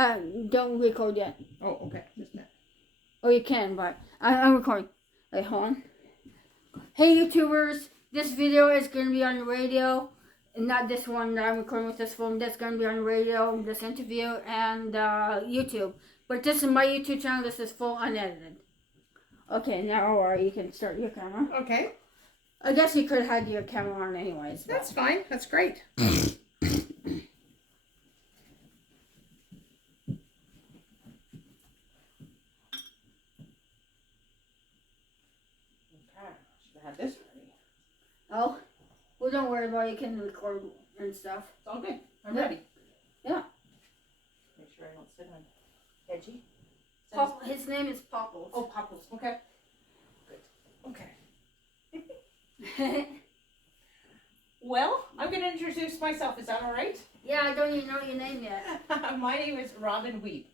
Don't record yet. Oh, okay. Just a minute. Oh, you can, but I'm recording. Wait, hold on. Hey, YouTubers. This video is going to be on the radio. Not this one that I'm recording with this phone. That's going to be on the radio, this interview, and YouTube. But this is my YouTube channel. This is full unedited. Okay, now you can start your camera. Okay. I guess you could have your camera on anyways. But. That's fine. That's great. This ready. Oh, well, don't worry about it. You can record and stuff. It's all good. I'm ready. Yeah. Make sure I don't sit on edgy. His name is Popples. Oh, Popples. Okay. Good. Okay. Well, I'm going to introduce myself. Is that all right? Yeah, I don't even know your name yet. My name is Robin Weeb.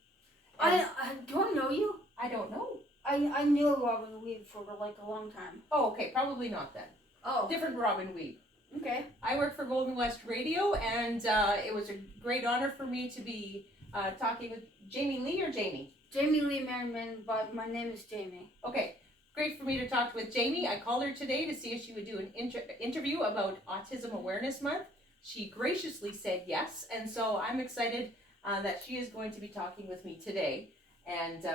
Do I know you? I don't know. I knew Robin Weeb for like a long time. Oh, okay. Probably not then. Oh. Different Robin Weeb. Okay. I work for Golden West Radio, and it was a great honor for me to be talking with Jamie Lee or Jamie? Jamie Lee Merriman, but my name is Jamie. Okay. Great for me to talk with Jamie. I called her today to see if she would do an interview about Autism Awareness Month. She graciously said yes, and so I'm excited that she is going to be talking with me today. And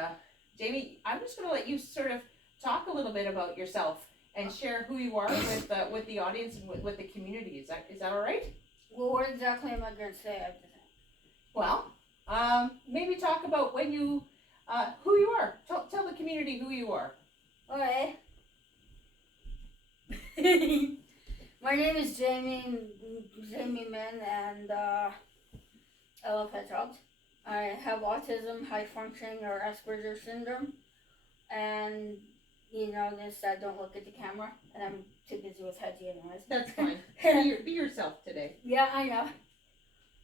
Jamie, I'm just going to let you sort of talk a little bit about yourself and share who you are with the audience and with the community. Is that all right? Well, what exactly am I going to say after that? Well, maybe talk about when you who you are. Tell the community who you are. Okay. My name is Jamie Mann, and I love hedgehogs. I have autism, high functioning, or Asperger's syndrome, and you know this. I don't look at the camera, and I'm too busy with Hedgie anyways. That's fine. Be yourself today. Yeah, I know.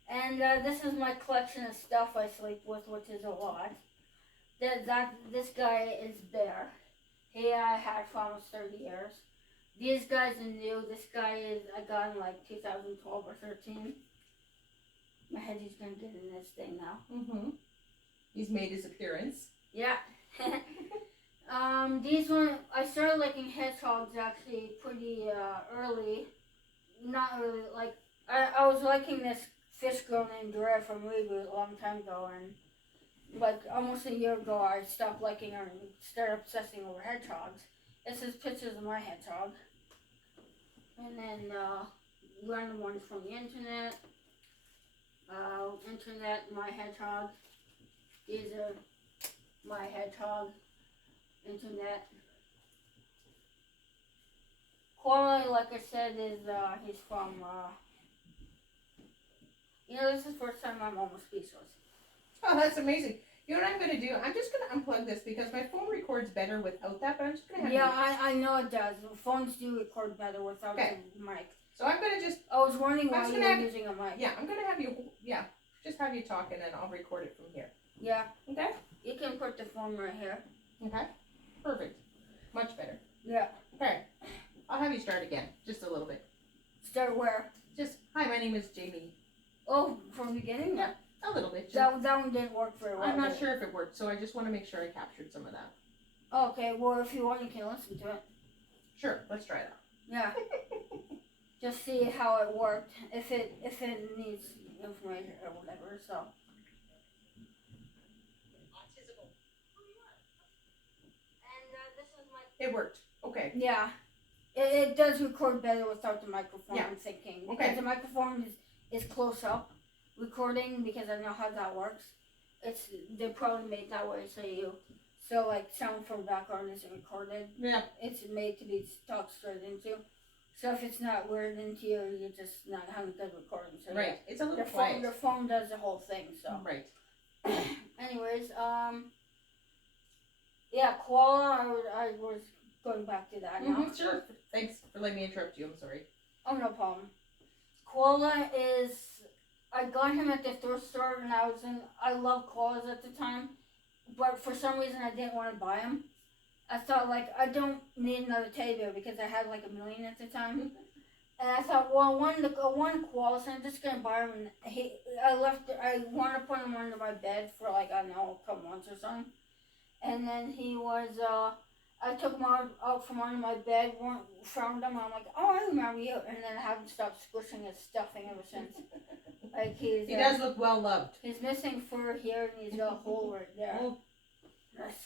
And this is my collection of stuff I sleep with, which is a lot. This guy is Bear. He I had for almost 30 years. These guys are new. This guy I got in like 2012 or 13. My Hedgie's gonna get in this thing now. Mm-hmm. He's made his appearance. Yeah. These one I started liking hedgehogs actually pretty early. Not really, like I was liking this fish girl named Dora from Reboot a long time ago, and like almost a year ago I stopped liking her and started obsessing over hedgehogs. This is pictures of my hedgehog. And then random ones from the internet. My hedgehog. These are my hedgehog. Internet. Koala, like I said, is he's from this is the first time I'm almost speechless. Oh, that's amazing. You know what I'm going to do? I'm just going to unplug this because my phone records better without that, but I'm just going to have I know it does. Phones do record better without the mic. So I'm going to just... I was wondering why you were using a mic. Yeah, I'm going to have you... Yeah, just have you talk and then I'll record it from here. Yeah. Okay? You can put the phone right here. Okay. Perfect. Much better. Yeah. Okay. I'll have you start again. Just a little bit. Start where? Just, hi, my name is Jamie. Oh, from the beginning? Yeah. A little bit. That one didn't work very well. I'm not sure if it worked, so I just want to make sure I captured some of that. Okay, well, if you want, you can listen to it. Sure, let's try that. Yeah. Just see how it worked. If it needs information or whatever, so. And this is my... It worked. Okay. Yeah. It does record better without the microphone, I'm thinking. Because the microphone is close up recording, because I know how that works. They're probably made that way so like sound from background isn't recorded. Yeah. It's made to be talked straight into. So if it's not weird into you, you're just not having good recording. So right. It's a little quiet. Your phone does the whole thing, so. Right. Anyways, yeah, koala, I was going back to that now. Mm-hmm, sure. Thanks for letting me interrupt you. I'm sorry. Oh, no problem. Koala is... I got him at the thrift store and I loved koalas at the time, but for some reason I didn't want to buy them. I thought, like, I don't need another teddy bear because I had like 1 million at the time. And I thought, well, one koala, so I'm just gonna buy him. And I wanted to put him under my bed for like, I don't know, a couple months or something. And then I took him out from under my bed, found him, and I'm like, oh, I remember you. And then I haven't stopped squishing his stuffing ever since. Like He does look well loved. He's missing fur here, and he's got a hole right there. Oh,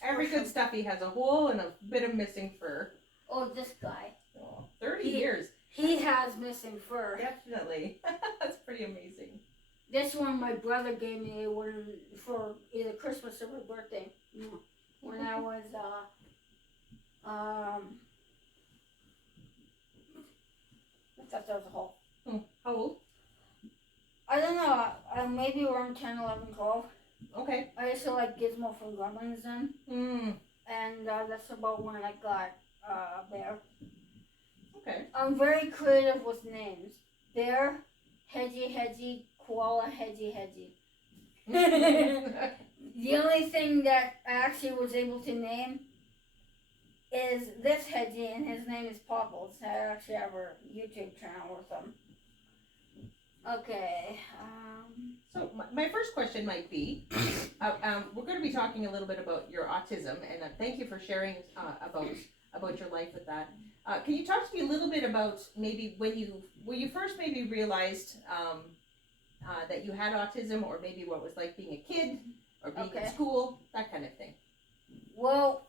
every good stuffy has a hole and a bit of missing fur. Oh, this guy. Oh, 30 years. He has missing fur. Definitely. That's pretty amazing. This one my brother gave me for either Christmas or my birthday. When I was I thought that was a hole. How old? I don't know. Maybe around 10, 11, 12. Okay. I used to like Gizmo from Gremlins then. And that's about when I got Bear. Okay. I'm very creative with names. Bear, Hedgy, Koala, Hedgy. The only thing that I actually was able to name is this Hedgy, and his name is Popples. I actually have a YouTube channel with him. Okay. So my first question might be, we're going to be talking a little bit about your autism, and thank you for sharing about your life with that. Can you talk to me a little bit about maybe when you first maybe realized that you had autism, or maybe what it was like being a kid or being in school, that kind of thing? Well,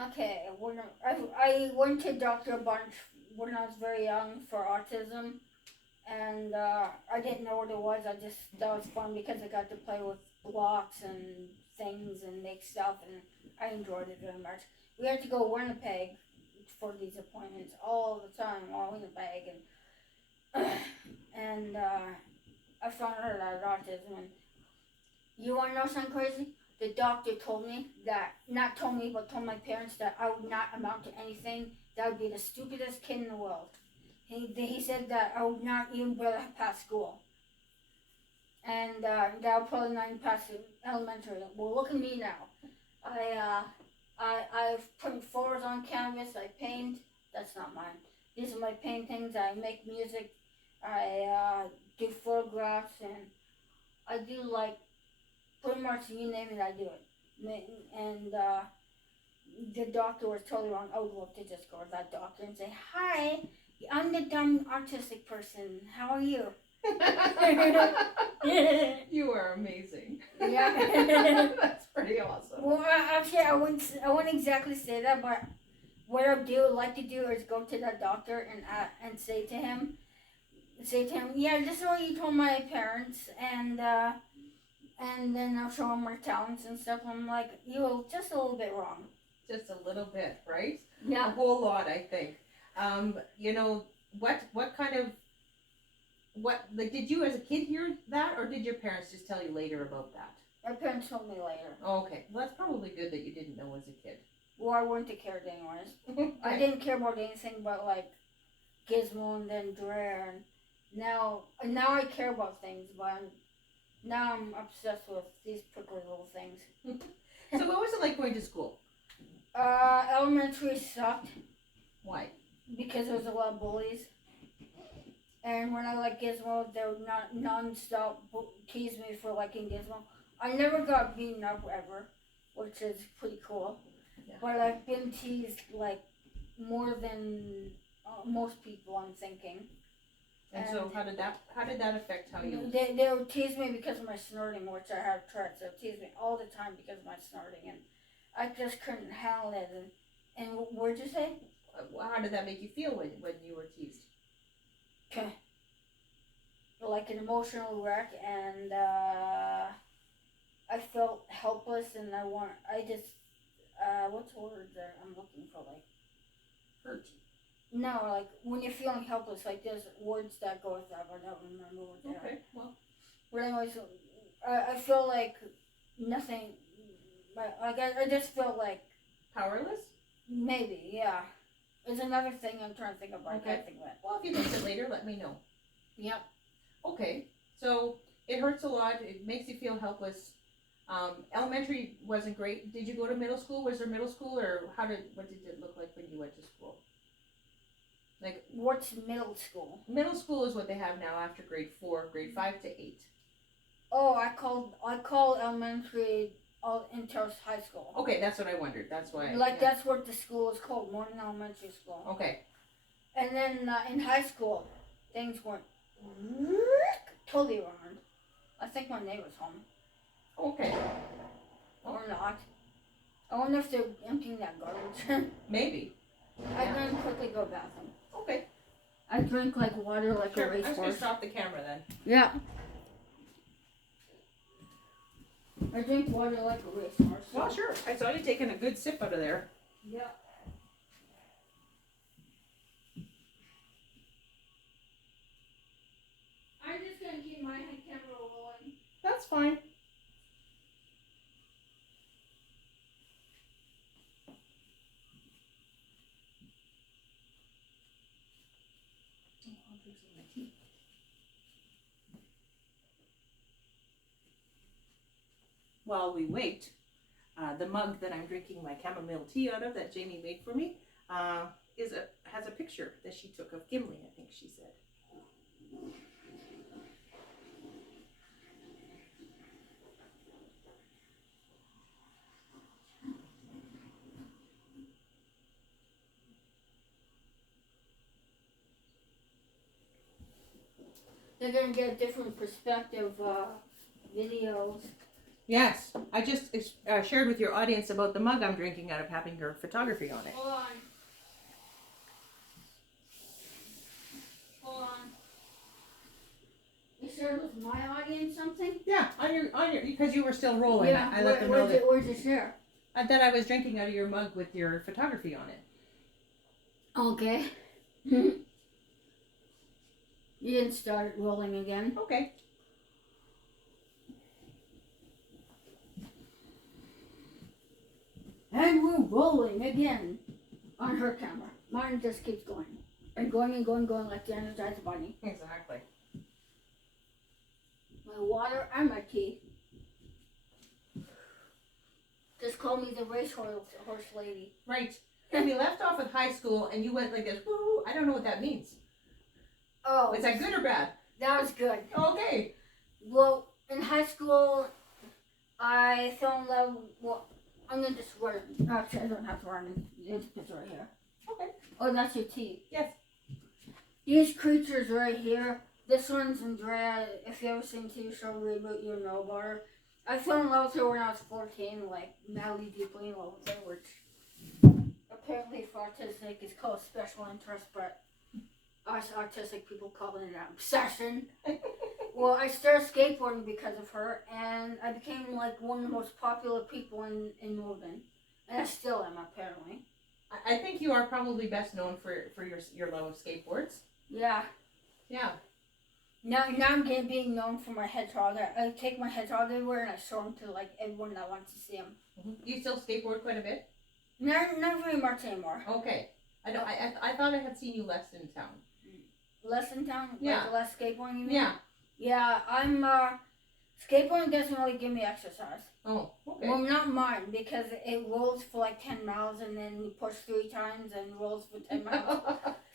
okay. When I went to doctor a bunch when I was very young for autism. And I didn't know what it was. That was fun because I got to play with blocks and things and make stuff, and I enjoyed it very much. We had to go Winnipeg for these appointments all the time while Winnipeg, and I found out I had autism. And you want to know something crazy? The doctor told me that, not told me, but told my parents that I would not amount to anything. That I would be the stupidest kid in the world. He said that I would not even be able to pass school. And that I would probably not even pass elementary. Well, look at me now. I've put photos on canvas. I paint. That's not mine. These are my paintings. I make music. I do photographs. And I do like pretty much you name it, I do it. And the doctor was totally wrong. I would love to just go to that doctor and say, hi. I'm the dumb autistic person. How are you? You are amazing. Yeah. That's pretty awesome. Well, actually, I wouldn't exactly say that, but what I would like to do is go to that doctor and say to him, yeah, this is what you told my parents, and then I'll show him my talents and stuff. I'm like, you were just a little bit wrong. Just a little bit, right? Yeah. A whole lot, I think. Did you as a kid hear that, or did your parents just tell you later about that? My parents told me later. Oh, okay. Well, that's probably good that you didn't know as a kid. Well, I wouldn't have cared anyways. I didn't care about anything but like Gizmo and then Dre, and now I care about things, but now I'm obsessed with these prickly little things. So what was it like going to school? Elementary sucked. Why? Because there was a lot of bullies. And when I liked Gizmo, they would not non-stop tease me for liking Gizmo. I never got beaten up ever, which is pretty cool. Yeah. But I've been teased like more than most people, I'm thinking. And so how did that affect how you? They would tease me because of my snorting, which I have Tourette's. They would tease me all the time because of my snorting, and I just couldn't handle it. And what'd you say? How did that make you feel when you were teased? Like an emotional wreck, and I felt helpless, and what's the word that I'm looking for? Like hurt. No, like when you're feeling helpless, like there's words that go with that, but I don't remember what they are. Okay, well. But anyways, I feel like nothing. Like I just felt like powerless. Maybe, yeah. It's another thing I'm trying to think of. I can't think of it. Well, if you think of it later, let me know. Yep. Okay, so it hurts a lot. It makes you feel helpless. Elementary wasn't great. Did you go to middle school? Was there middle school, or what did it look like when you went to school? Like What's middle school? middle school is what they have now after grade 4, grade 5 to 8. Oh, I call elementary all until high school. Okay, that's what I wondered. That's why. Like that's what the school is called, Morton Elementary School. Okay. And then in high school, things went totally wrong. I think my neighbor's home. Okay. Or not. I wonder if they're emptying that garbage. Maybe. I'm gonna quickly go bathroom. Okay. I drink like water like Sure. a I'm just gonna racehorse. stop the camera then. Yeah. I drink water like a racehorse. Well, sure. I saw you taking a good sip out of there. Yeah. I'm just gonna keep my camera rolling. That's fine. While we wait, the mug that I'm drinking my chamomile tea out of that Jamie made for me has a picture that she took of Gimli, I think she said. They're gonna get a different perspective videos. Yes, I just shared with your audience about the mug I'm drinking out of having her photography on it. Hold on. Hold on. You shared with my audience something? Yeah, on your because you were still rolling. Yeah. I let them know that Where'd you share? that I was drinking out of your mug with your photography on it. Okay. You didn't start rolling again. Okay. And we're rolling again on her camera. Mine just keeps going. And going and going and going like the Energizer Bunny. Exactly. My water and my tea. Just call me the racehorse lady. Right. And we left off at high school, and you went like this. Woo! I don't know what that means. Oh. Is that good or bad? That was good. Okay. Well, in high school, I fell in love. Well, I'm gonna just run. Actually, I don't have to run. There's a picture right here. Okay. Oh, that's your tea. Yes. These creatures right here. This one's Andrea. If you ever seen TV show Reboot, you'll know about her. I fell in love with her when I was 14, like madly deeply in love with her, which apparently for autistic is called special interest, but us autistic people call it an obsession. Well, I started skateboarding because of her, and I became like one of the most popular people in Northern, and I still am apparently. I think you are probably best known for your love of skateboards. Yeah. Yeah. Now I'm being known for my hedgehog. I take my hedgehog everywhere and I show him to like everyone that wants to see him. Mm-hmm. You still skateboard quite a bit? Not very much anymore. Okay. I thought I had seen you less in town. Less in town? Yeah. Like less skateboarding, you mean? Yeah. Yeah, I'm, skateboarding doesn't really give me exercise. Oh, okay. Well, not mine, because it rolls for like 10 miles and then you push 3 times and rolls for 10 miles.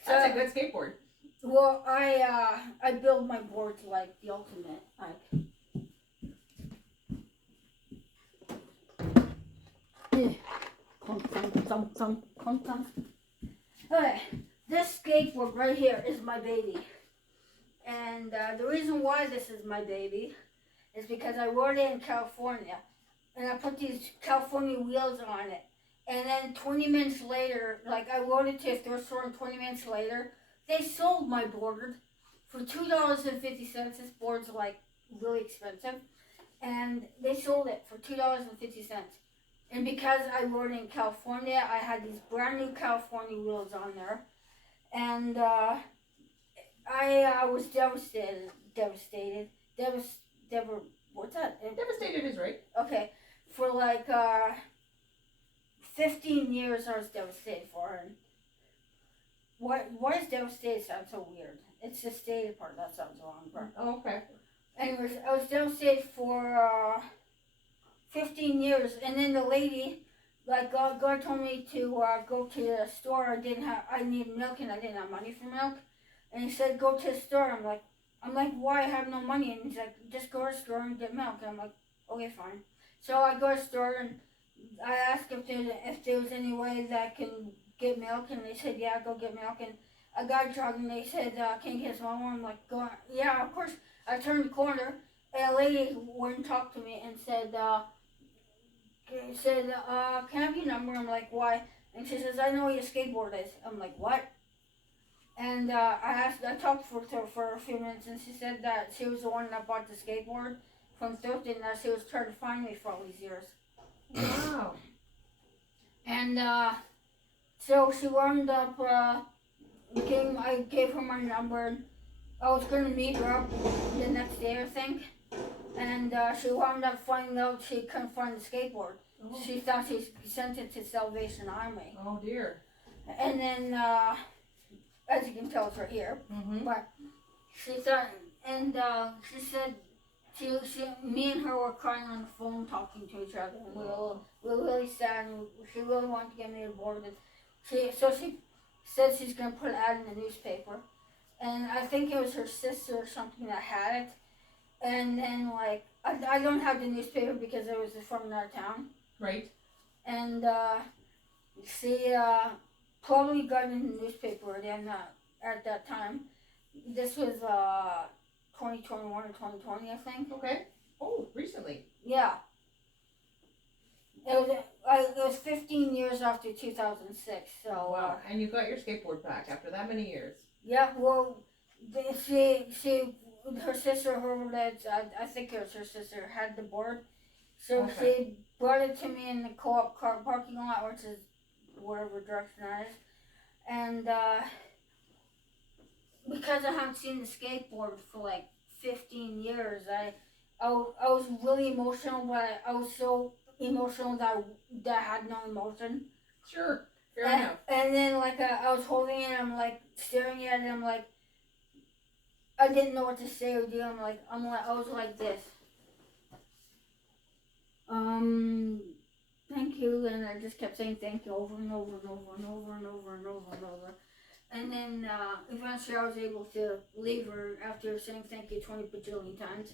That's a good skateboard. Well, I build my board to like the ultimate, like. Okay, this skateboard right here is my baby. And the reason why this is my baby is because I rode it in California. And I put these California wheels on it. And then 20 minutes later, like I rode it to a thrift store and 20 minutes later, they sold my board for $2.50. This board's like really expensive. And they sold it for $2.50. And because I rode in California, I had these brand new California wheels on there. And I was devastated. What's that? Devastated is right. Okay. For like 15 years I was devastated for her. And why does devastated sound so weird? It's the stated part that sounds wrong. But Oh, okay. anyways, I was devastated for 15 years, and then the lady like God told me to go to the store. I needed milk and I didn't have money for milk, and he said go to the store. I'm like, why? I have no money. And he's like, just go to the store and get milk. And I'm like, okay, fine. So I go to the store and I asked if there was any way that I can get milk, and they said, yeah, go get milk. And a guy jogging, they said, can you get some more? I'm like, go, yeah, of course. I turned the corner, and a lady went and talked to me and said, can I have your number? I'm like, why? And she says, I know what your skateboard is. I'm like, what? And I talked to her for a few minutes, and she said that she was the one that bought the skateboard from Thursday, and that she was trying to find me for all these years. Wow. And so she wound up I gave her my number, and I was gonna meet her up the next day, I think. And she wound up finding out she couldn't find the skateboard. Oh. She thought she sent it to Salvation Army. Oh dear. And then, as you can tell, it's right here. Mm-hmm. But she thought, and she said, me and her were crying on the phone, talking to each other, and we were really sad. And she really wanted to get me aborted. She said she's gonna put an ad in the newspaper, and I think it was her sister or something that had it. And then I don't have the newspaper because it was from another town. Right. And she probably got it in the newspaper then at that time. This was 2021 or 2020, I think. Okay. Oh, recently. Yeah. It was 15 years after 2006. So. Wow. And you got your skateboard back after that many years. Yeah. Well, her sister, I think it was her sister, had the board. So Okay. she brought it to me in the co-op car parking lot, which is whatever direction that is. And because I haven't seen the skateboard for like 15 years, I was really emotional, but I was so emotional that I had no emotion. Sure. Fair enough. And then I was holding it, I'm like staring at it, I'm like, I didn't know what to say or do. I was like this. Thank you, and I just kept saying thank you over and over and over and over and over and over and over. And then eventually I was able to leave her after saying thank you 20 bajillion times.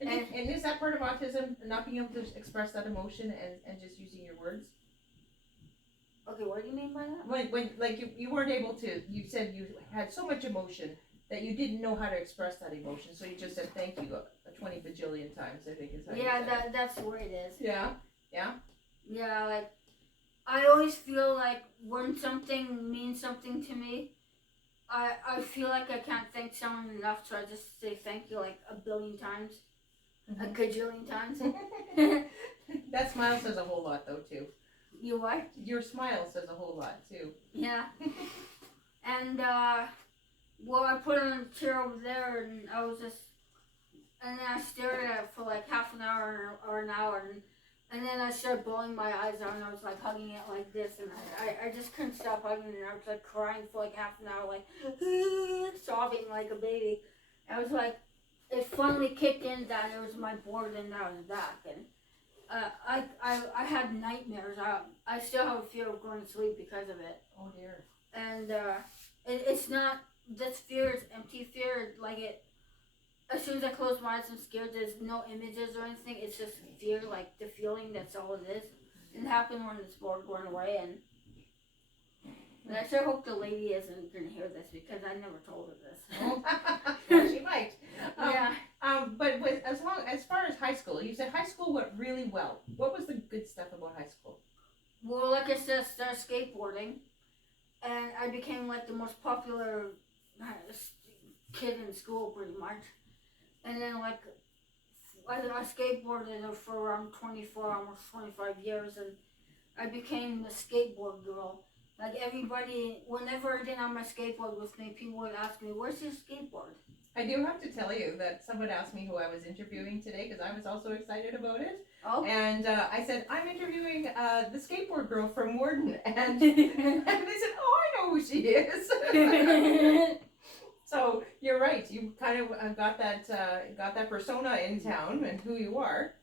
And is that part of autism, not being able to express that emotion and just using your words? Okay, what do you mean by that? When you weren't able to, you said you had so much emotion that you didn't know how to express that emotion, so you just said thank you 20 bajillion times, I think is how you said it. That's the way it is. Yeah? Yeah? Yeah, I always feel like when something means something to me, I feel like I can't thank someone enough, so I just say thank you like a billion times. Mm-hmm. A gajillion times. That smile says a whole lot though too. You what? Your smile says a whole lot too. Yeah. And well, I put it on a chair over there, and and then I stared at it for like half an hour or an hour, and then I started bawling my eyes out, and I was like hugging it like this, and I just couldn't stop hugging it, and I was like crying for like half an hour, like sobbing like a baby. I was like, it finally kicked in that it was my board and that I was back, and I had nightmares. I still have a fear of going to sleep because of it. Oh dear. And it's not, this fear is empty fear, like as soon as I close my eyes, I'm scared. There's no images or anything. It's just fear, like the feeling. That's all it is. It happened when this board went away, and I sure hope the lady isn't gonna hear this because I never told her this. Well, she might. Yeah. But as far as high school, you said high school went really well. What was the good stuff about high school? Well, like I said, I started skateboarding, and I became like the most popular kid in school, pretty much. And then I skateboarded for around 24, almost 25 years, and I became the skateboard girl. Like everybody, whenever I didn't have my skateboard with me, people would ask me, "Where's your skateboard?" I do have to tell you that someone asked me who I was interviewing today because I was also excited about it. Oh. And I said, I'm interviewing the skateboard girl from Warden. And they said, oh, I know who she is. So you're right. You kind of got that persona in town and who you are.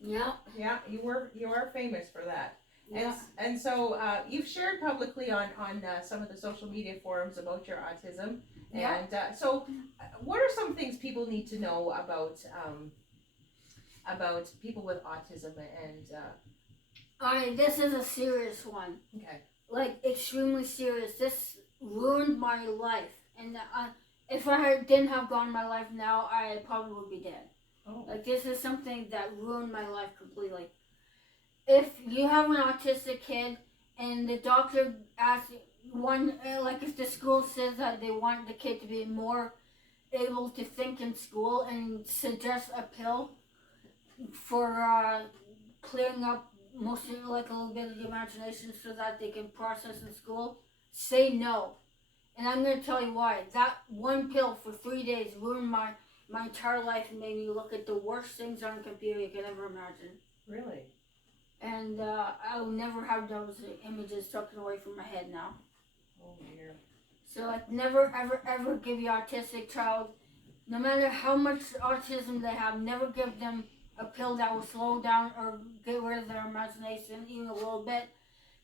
Yeah. Yeah, you are famous for that. Yeah. And so you've shared publicly on some of the social media forums about your autism. Yeah. And so, what are some things people need to know about people with autism? And Alright, this is a serious one. okay, Like, extremely serious. This ruined my life. And if I didn't have gone my life now, I probably would be dead. oh, Like, this is something that ruined my life completely. If you have an autistic kid and the doctor asks like if the school says that they want the kid to be more able to think in school and suggest a pill for clearing up mostly like a little bit of the imagination so that they can process in school, say no. And I'm going to tell you why. That one pill for 3 days ruined my entire life and made me look at the worst things on a computer you could ever imagine. really? And I'll never have those images taken away from my head now. Oh dear. So like, never ever give your autistic child, no matter how much autism they have, never give them a pill that will slow down or get rid of their imagination even a little bit.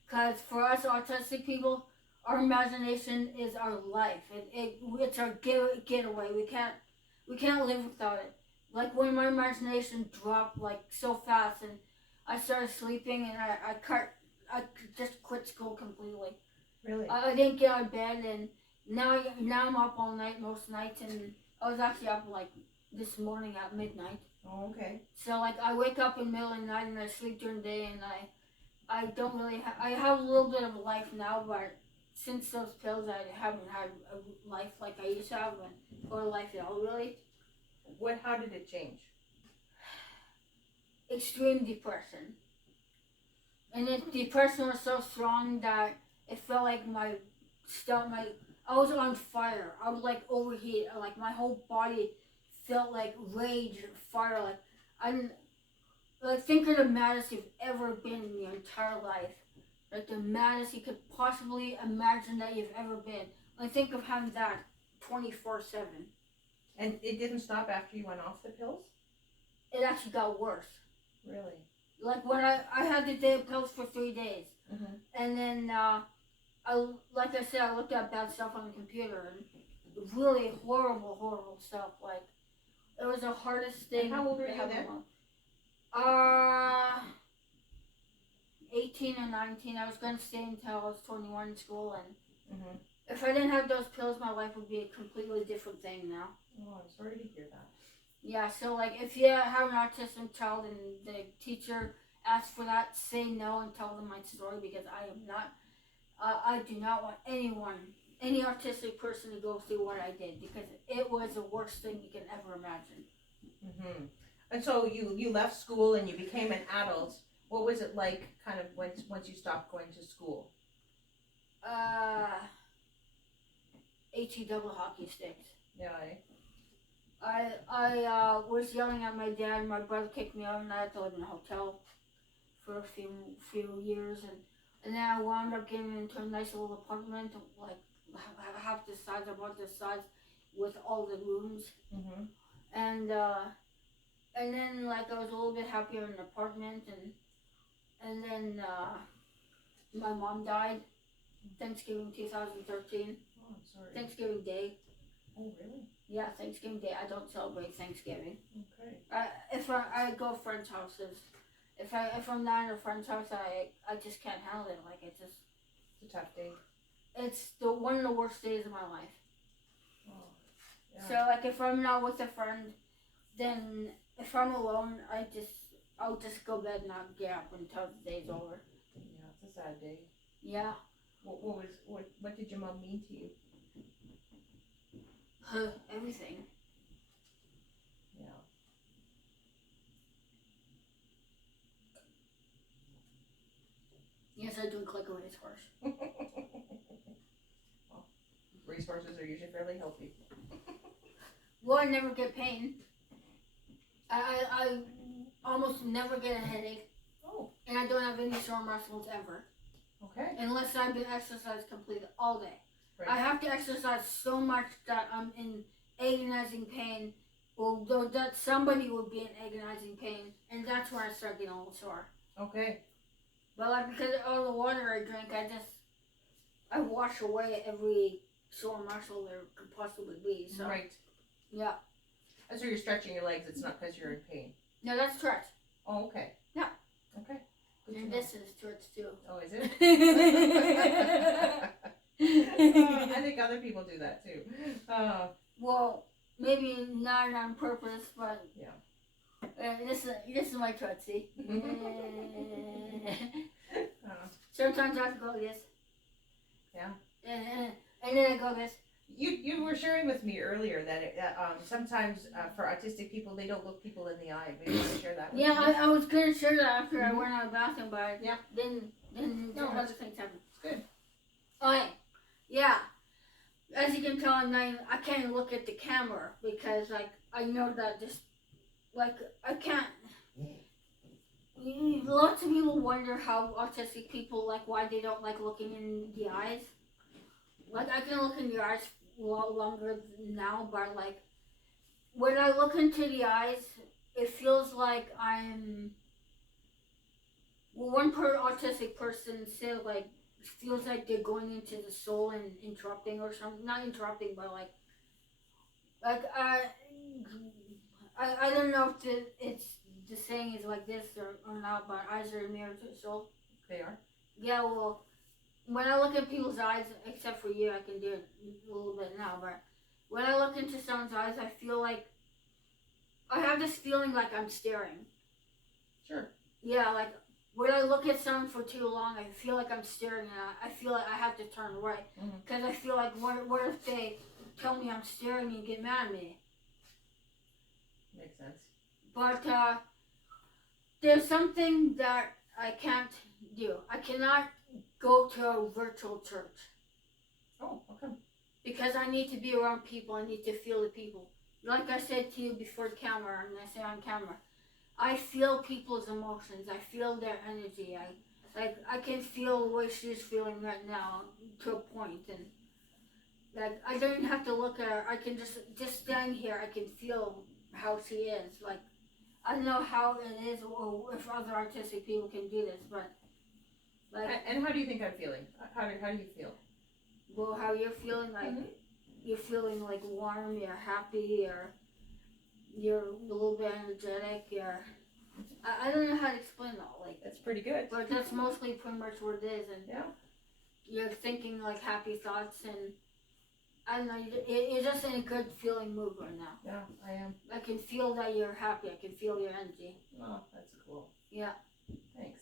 Because for us autistic people, our imagination is our life. It's our getaway. We can't live without it. Like when my imagination dropped like so fast and I started sleeping and I just quit school completely. Really? I didn't get out of bed and now I'm up all night most nights and I was actually up like this morning at midnight. Oh, okay. So like I wake up in the middle of the night and I sleep during the day and I don't really I have a little bit of a life now, but since those pills I haven't had a life like I used to have or a life at all really. How did it change? Extreme depression. And the depression was so strong that it felt like my stomach, I was on fire. I would like overheat. Like my whole body felt like rage and fire. Like I didn't, like think of the maddest you've ever been in your entire life. Like the maddest you could possibly imagine that you've ever been. Like think of having that 24/7. And it didn't stop after you went off the pills? It actually got worse. Really? Like when I had the day pills for 3 days. Mm-hmm. And then like I said, I looked at bad stuff on the computer and really horrible stuff. Like it was the hardest thing. And how old were you then? 18 or 19. I was gonna stay until I was 21 in school, and Mm-hmm. if I didn't have those pills, my life would be a completely different thing now. Oh, I'm sorry to hear that. Yeah, so like if you have an autistic child and the teacher asks for that, say no and tell them my story because I do not want any autistic person to go through what I did because it was the worst thing you can ever imagine. Mm-hmm. And so you left school and you became an adult. What was it like kind of once you stopped going to school? HE double hockey sticks. Yeah, I was yelling at my dad. My brother kicked me out, and I had to live in a hotel for a few years, and then I wound up getting into a nice little apartment, like half the size, about this size, with all the rooms, Mm-hmm. and then like I was a little bit happier in the apartment, and then my mom died, Thanksgiving 2013, Oh, I'm sorry. Thanksgiving Day. Oh, really? Yeah, Thanksgiving Day. I don't celebrate Thanksgiving. Okay. If I go to friends' houses, if I'm not in a friend's house, I just can't handle it. Like It's a tough day. it's one of the worst days of my life. Oh, yeah. So like if I'm not with a friend, then if I'm alone, I'll just go to bed and not get up until the day's over. Yeah, it's a sad day. Yeah. What did your mom mean to you? Everything. Yeah. Yes, I do click a racehorse. Well, racehorses are usually fairly healthy. Well, I never get pain. I almost never get a headache. Oh. And I don't have any sore muscles ever. Okay. Unless I've been exercise completely all day. Right. I have to exercise so much that I'm in agonizing pain, or that somebody would be in agonizing pain, and that's when I start getting a little sore. Okay. But like because of all the water I drink, I wash away every sore muscle there could possibly be. So Right. yeah. So you're stretching your legs. It's not because you're in pain. No, that's stretch. Oh, okay. Yeah. Okay. Good to And know. this is stretch too. Oh, is it? I think other people do that too. Well, maybe not on purpose, but yeah. This is my tootsie. Sometimes I have to go this. Yeah. And then I go this. You were sharing with me earlier that sometimes for autistic people they don't look people in the eye. Maybe you can share that with me. I was gonna share that after I went out of the bathroom, but yeah. Then no, other things happened. Good. Alright. Yeah. As you can tell, I can't look at the camera because like I know that just like I can't. Lots of people wonder how autistic people like why they don't like looking in the eyes. Like I can look in the eyes a lot longer now, but like when I look into the eyes, it feels like I'm. Well, one autistic person said like feels like they're going into the soul and interrupting or something. Not interrupting, but like I don't know if it's the saying is like this or not, but eyes are a mirror to the soul. They are. Yeah, well, when I look at people's eyes, except for you, I can do it a little bit now, but when I look into someone's eyes, I feel like I have this feeling like I'm staring. Sure. Yeah, like when I look at someone for too long, I feel like I'm staring, and I feel like I have to turn away because I feel like what if they tell me I'm staring and get mad at me? Makes sense. But there's something that I can't do. I cannot go to a virtual church. Oh, okay. Because I need to be around people. I need to feel the people. Like I said to you before the camera, and I say on camera, I feel people's emotions. I feel their energy. I can feel what she's feeling right now to a point, and like I don't have to look at her. I can just stand here. I can feel how she is. Like I don't know how it is, or if other artistic people can do this, but like. And how do you think I'm feeling? How do you feel? Well, how you're feeling? Like you're feeling like warm. You're happy, or you're a little bit energetic. I don't know how to explain that. Like that's pretty good. But that's mostly pretty much what it is, and yeah, you're thinking like happy thoughts, and I don't know. You're just in a good feeling mood right now. Yeah, I am. I can feel that you're happy. I can feel your energy. Oh, that's cool. Yeah. Thanks.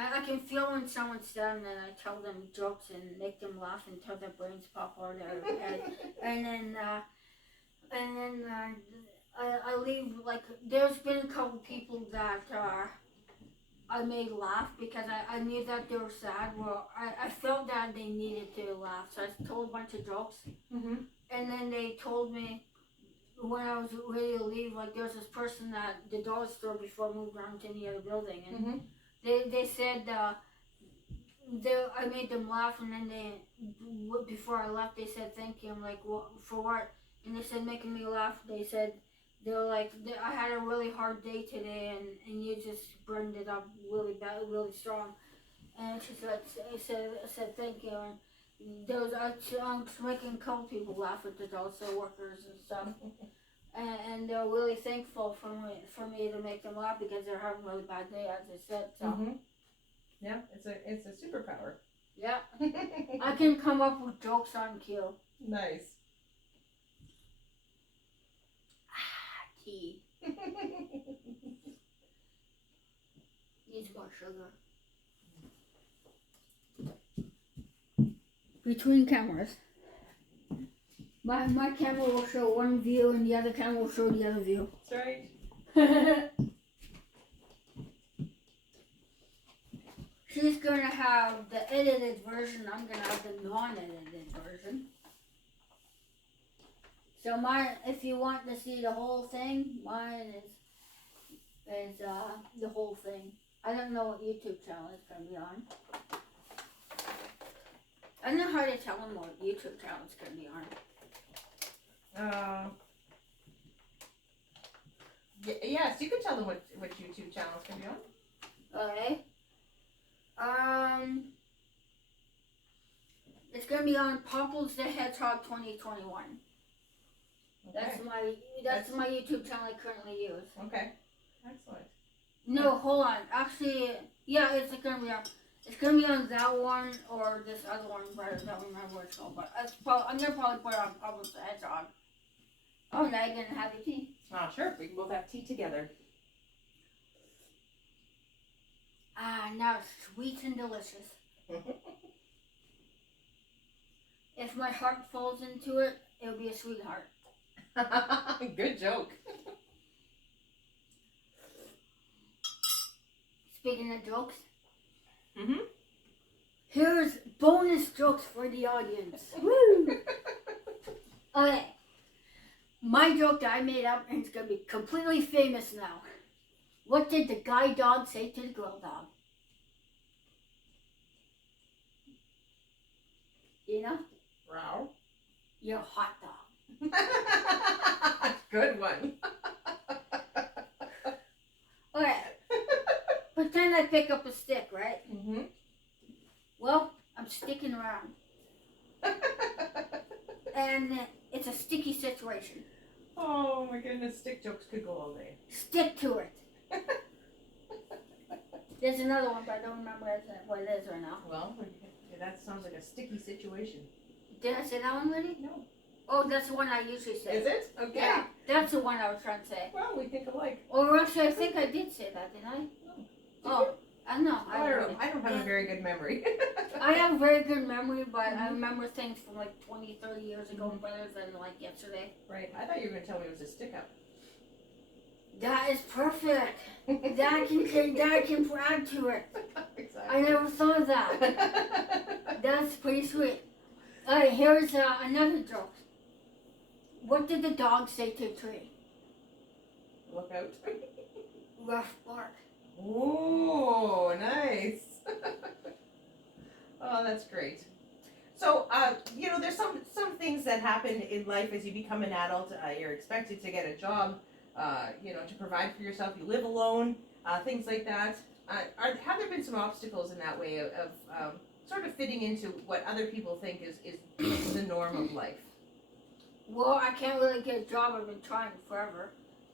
I can feel when someone's sad and I tell them jokes and make them laugh until their brains pop out of their head. And then I leave, like, there's been a couple people that I made laugh because I knew that they were sad. Well, I felt that they needed to laugh, so I told a bunch of jokes. And then they told me when I was ready to leave, like, there was this person at the dollar store before I moved around to any other building, and they said I made them laugh, and then before I left, they said thank you. I'm like, well, for what? And they said making me laugh. They said they're like, I had a really hard day today, and you just burned it up really bad, really strong. And she said thank you. And there was making a couple people laugh at the dollar store workers and stuff. And they're really thankful for me to make them laugh because they're having a really bad day, as I said. So. Yeah, it's a superpower. Yeah. I can come up with jokes on cue. Nice. Tea. Needs more sugar. Between cameras. My camera will show one view and the other camera will show the other view. That's right. She's gonna have the edited version. I'm gonna have the non-edited version. So mine, if you want to see the whole thing, mine is the whole thing. I don't know what YouTube channel it's gonna be on. I don't know how to tell them what YouTube channel it's gonna be on. Yes, you can tell them what YouTube channel it's gonna be on. Okay. gonna be on Popples the Hedgehog 2021. Okay. That's my YouTube channel I currently use. Okay. Excellent. No, hold on. Actually, yeah, it's gonna be on that one or this other one, but I don't remember what it's called. But I'm gonna probably put it on Popples the Hedgehog. Oh, now you're gonna have your tea. Ah, sure. We can both have tea together. Ah, now it's sweet and delicious. If my heart falls into it, it'll be a sweetheart. Good joke. Speaking of jokes, Mm-hmm. here's bonus jokes for the audience. Woo! Okay. My joke that I made up and it's gonna be completely famous now. What did the guy dog say to the girl dog? You know? Wow. You're a hot dog. Good one. Okay. Pretend I pick up a stick, right? Mm-hmm. Well, I'm sticking around. And it's a sticky situation. Oh my goodness, stick jokes could go all day. Stick to it. There's another one, but I don't remember what it is right now. Well, that sounds like a sticky situation. Did I say that one already? No. Oh, that's the one I usually say. Is it? Okay. Yeah, that's the one I was trying to say. Well, we think alike. Or actually, I think I did say that, didn't I? No. Oh, I don't know. I don't know. I don't have a very good memory. I have a very good memory, but I remember things from like 20, 30 years ago better than like yesterday. Right. I thought you were going to tell me it was a stick up. That is perfect. That I can add to it. Exactly. I never thought of that. That's pretty sweet. Alright, here's another joke. What did the dog say to a tree? Look out. Rough bark. Oh, nice. Oh, that's great. So, there's some things that happen in life as you become an adult. You're expected to get a job, to provide for yourself. You live alone, things like that. Have there been some obstacles in that way of sort of fitting into what other people think is the norm of life? Well, I can't really get a job. I've been trying forever.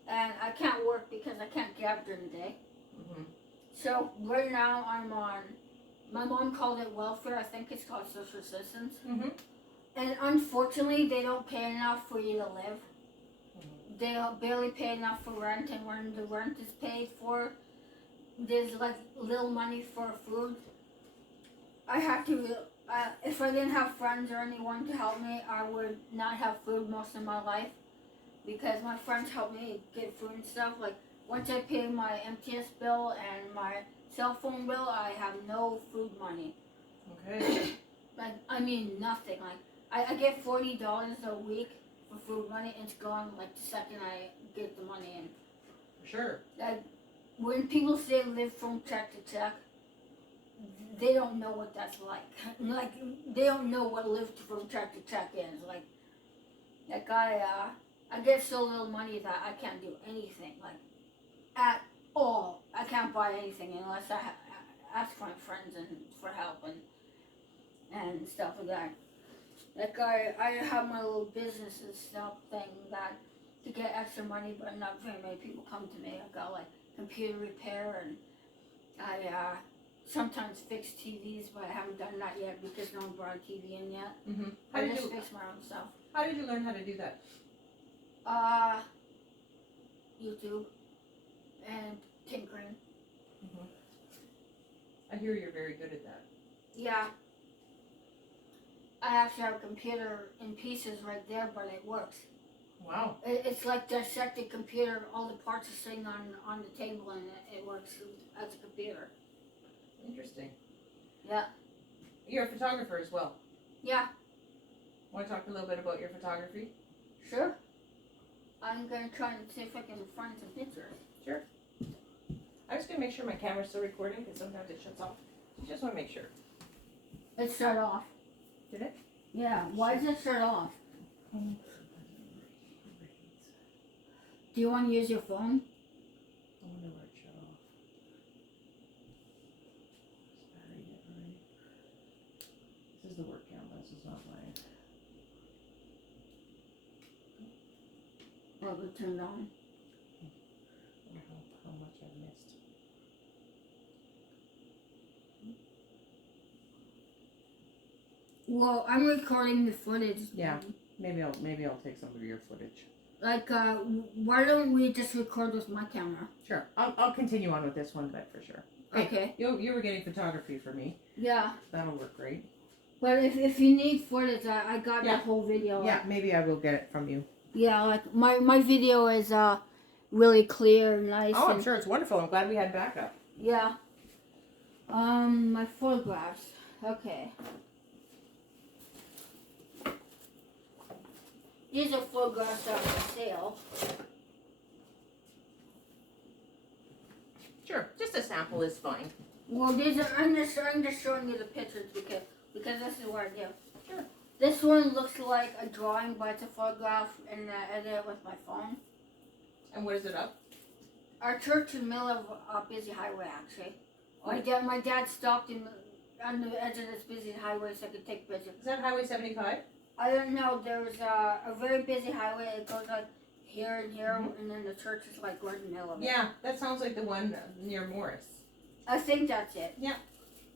And I can't work because I can't get up during the day. Mm-hmm. So right now I'm on, my mom called it welfare. I think it's called social assistance. Mm-hmm. And unfortunately, they don't pay enough for you to live. Mm-hmm. They barely pay enough for rent, and when the rent is paid for, there's like little money for food. I have to, if I didn't have friends or anyone to help me, I would not have food most of my life. Because my friends help me get food and stuff. Like, once I pay my MTS bill and my cell phone bill, I have no food money. Okay. Like, I mean nothing. Like, I get $40 a week for food money, and it's gone like the second I get the money in. For sure. Like, when people say live from check to check, they don't know what that's like. Like, they don't know what live from check to check is. Like I get so little money that I can't do anything, like, at all. I can't buy anything unless I ask my friends and for help and stuff like that. Like, I have my little business and stuff thing that to get extra money, but not very many people come to me. I got like computer repair, and I sometimes fix TVs, but I haven't done that yet because no one brought a TV in yet. Mm-hmm. I just fix my own stuff. How did you learn how to do that? YouTube and tinkering. Mm-hmm. I hear you're very good at that. Yeah. I actually have a computer in pieces right there, but it works. Wow. It's like dissected computer. All the parts are sitting on the table, and it works as a computer. Interesting. Yeah. You're a photographer as well. Yeah. Want to talk a little bit about your photography? Sure. I'm gonna try and see if I can find some pictures. Sure. I'm just gonna make sure my camera's still recording because sometimes it shuts off. So just want to make sure. It shut off. Did it? Yeah. Why does it shut off? Do you want to use your phone? I wonder where it shut off. This battery dead, right? This is the work camera. This is not probably turned on. How much I missed. Well, I'm recording the footage. Yeah. Maybe I'll take some of your footage. Like, why don't we just record with my camera? Sure. I'll continue on with this one, but for sure. Hey, Okay. You were getting photography for me. Yeah. That'll work great. But if you need footage, I got Yeah. the whole video. Yeah, maybe I will get it from you. Yeah, like my video is really clear and nice. Oh, I'm sure it's wonderful. I'm glad we had backup. Yeah. My photographs. Okay. These are photographs that are for sale. Sure. Just a sample is fine. Well, these are I'm just showing you the pictures because this is what I do. Sure. This one looks like a drawing, but it's a photograph, and I edit it with my phone. And what is it up? Our church in the middle of a busy highway, actually. Oh. My dad stopped on the edge of this busy highway so I could take pictures. Is that Highway 75? I don't know. There's a very busy highway. It goes like here and here, and then the church is like right in the middle of it. Yeah, that sounds like the one near Morris. I think that's it. Yeah.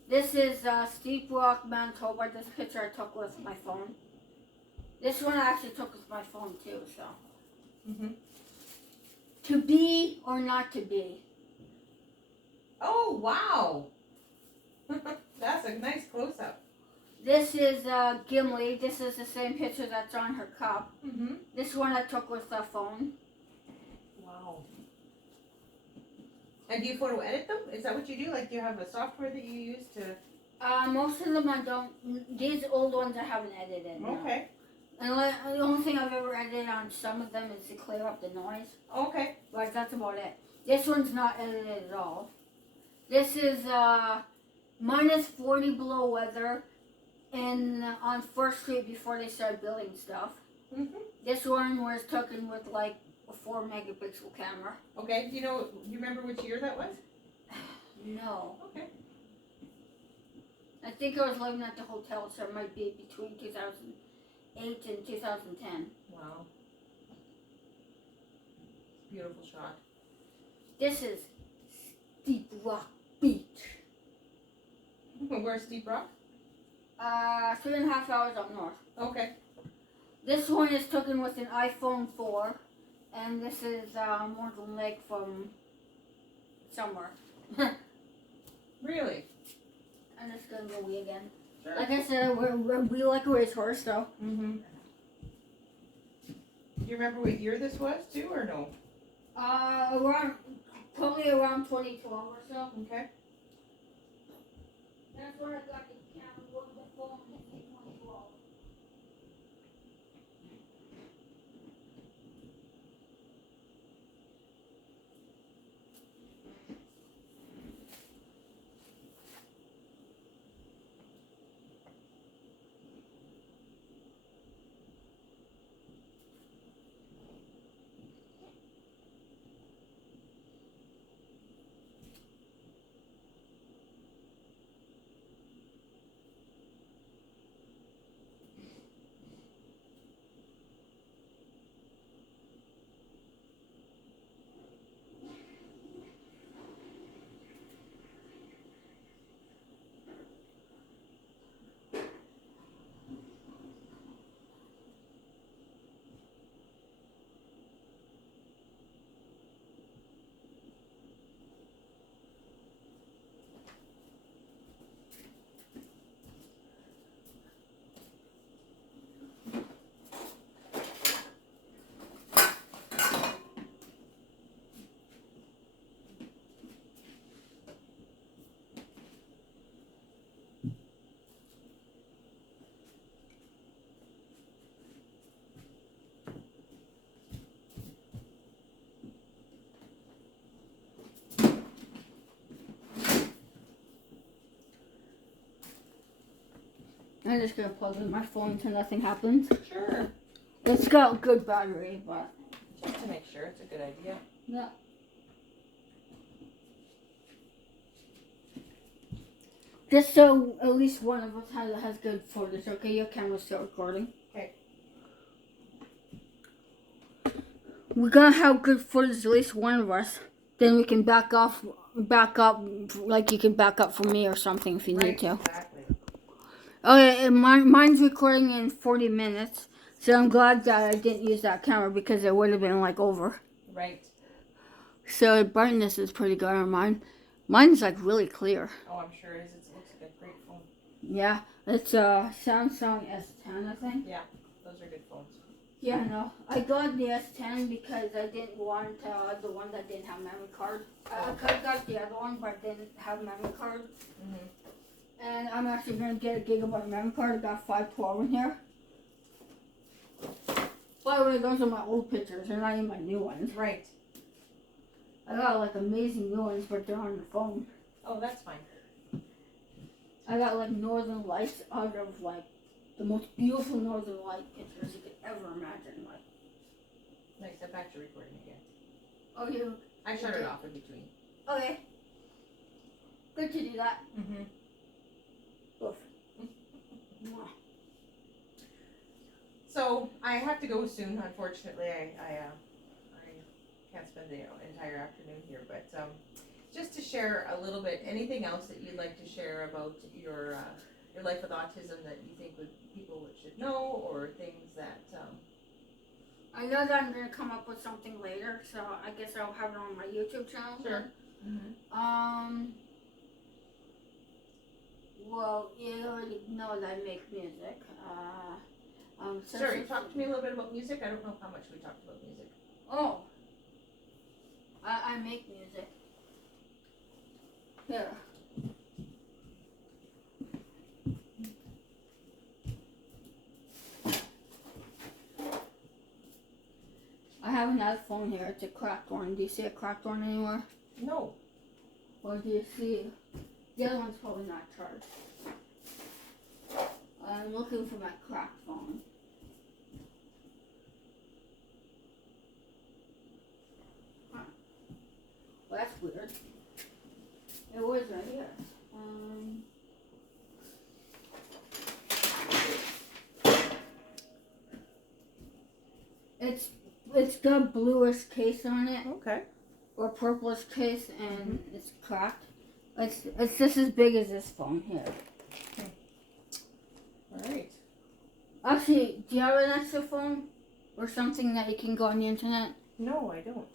This is Steep Rock, Manitoba. This picture I took with my phone. This one I actually took with my phone too. So. Mhm. To be or not to be. Oh wow! That's a nice close up. This is Gimli. This is the same picture that's on her cup. Mhm. This one I took with the phone. Wow. And do you photo edit them? Is that what you do? Like, do you have a software that you use to? Most of them I don't. These old ones I haven't edited. No. Okay. And the only thing I've ever edited on some of them is to clear up the noise. Okay. But that's about it. This one's not edited at all. This is minus 40 below weather on First Street before they started building stuff. Mhm. This one was taken with like a 4 megapixel camera. Okay. Do you remember which year that was? No. Okay. I think I was living at the hotel, so it might be between 2008 and 2010. Wow. Beautiful shot. This is Steep Rock Beach. Where's Steep Rock? 3.5 hours up north. Okay. This one is taken with an iPhone 4, and this is Morgan Lake from somewhere. Really? I'm just gonna go wee again. Sure. Like I said, we like a racehorse, so. Mhm. Do you remember what year this was too, or no? Probably around 2012 or so. Okay. That's when I got the camera, the phone in 2012. I'm just gonna plug in my phone so nothing happens. Sure. It's got good battery, but Just to make sure, it's a good idea. yeah. Just so at least one of us has good footage. Okay, your camera's still recording. Okay. we gotta have good footage, at least one of us. Then we can back up, like you can back up for me or something if you need to. Exactly. Okay, and mine's recording in 40 minutes, so I'm glad that I didn't use that camera because it would have been like over. Right. So the brightness is pretty good on mine. Mine's like really clear. Oh, I'm sure it is. It looks like a great phone. Yeah, it's a Samsung S10, I think. Yeah, those are good phones. Yeah, no. I got the S10 because I didn't want the one that didn't have memory card. I could have got the other one, but didn't have memory card. And I'm actually going to get a gigabyte memory card. I got 512 in here. By the way, those are my old pictures. They're not even my new ones. Right. I got like amazing new ones, but they're on the phone. Oh, that's fine. I got like northern lights out of like the most beautiful northern light pictures you could ever imagine. Like, Nice. I'm back to recording again. oh, you? I shut it off in between. Okay. Good to do that. Oof. So I have to go soon. Unfortunately, I can't spend the entire afternoon here. But just to share a little bit, anything else that you'd like to share about your life with autism that you think people should know, or things that I know that I'm gonna come up with something later, so I guess I'll have it on my YouTube channel. Sure. Well, you already know that I make music. Sorry, talk to me a little bit about music. I don't know how much we talked about music. Oh. I make music. Here. I have another phone here. It's a cracked one. Do you see a cracked one anywhere? No. Or do you see? The other one's probably not charged. I'm looking for my cracked phone. Huh. Well, that's weird. It was right here. It's got bluish case on it. Okay. Or purplish case, and it's cracked. It's just as big as this phone here. All right. Actually, do you have an extra phone? Or something that you can go on the internet? No, I don't.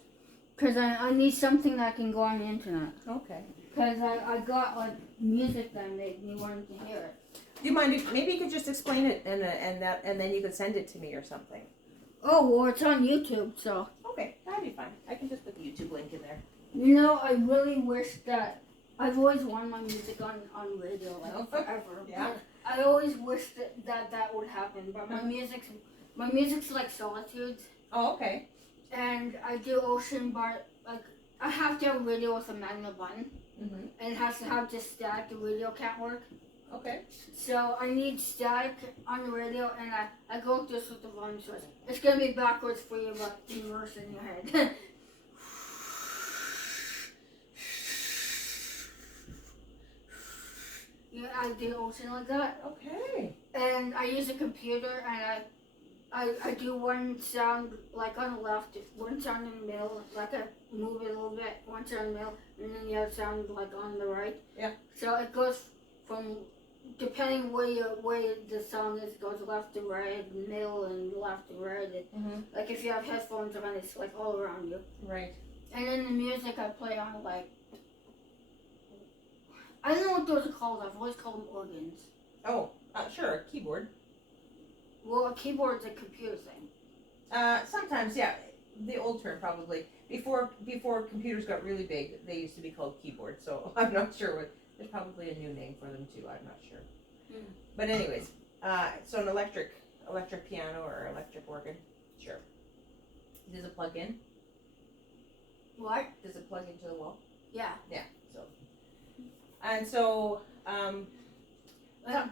Because I need something that can go on the internet. Okay. Because I got like music that made me wanted to hear it. Do you mind if maybe you could just explain it and then you could send it to me or something? Oh, well, it's on YouTube, so. Okay, that'd be fine. I can just put the YouTube link in there. You know, I really wish that I've always wanted my music on radio like forever. Yeah. I always wish that would happen, but my music's like solitudes. Oh, okay. And I do ocean, but like I have to have a radio with a magnet button, and it has to have just static. The radio can't work. Okay. So I need static on the radio, and I go like this with the volume source. It's gonna be backwards for you, but immerse in your head. Yeah, I do ocean like that. Okay. And I use a computer, and I do one sound like on the left, one sound in the middle, like I move it a little bit, one sound in the middle, and then the other sound like on the right. Yeah. So it goes from, depending where the song is, it goes left to right, middle, and left to right. Like if you have headphones on, it's like all around you. Right. And then the music I play on, like, I don't know what those are called. I've always called them organs. Oh, sure, a keyboard. Well, a keyboard's a computer thing. Sometimes, yeah. The old term probably. Before computers got really big, they used to be called keyboards. So I'm not sure what. There's probably a new name for them too. I'm not sure. But anyways, so an electric piano or electric organ, sure. Does it plug in? What? Does it plug into the wall? Yeah. Yeah. So. And so.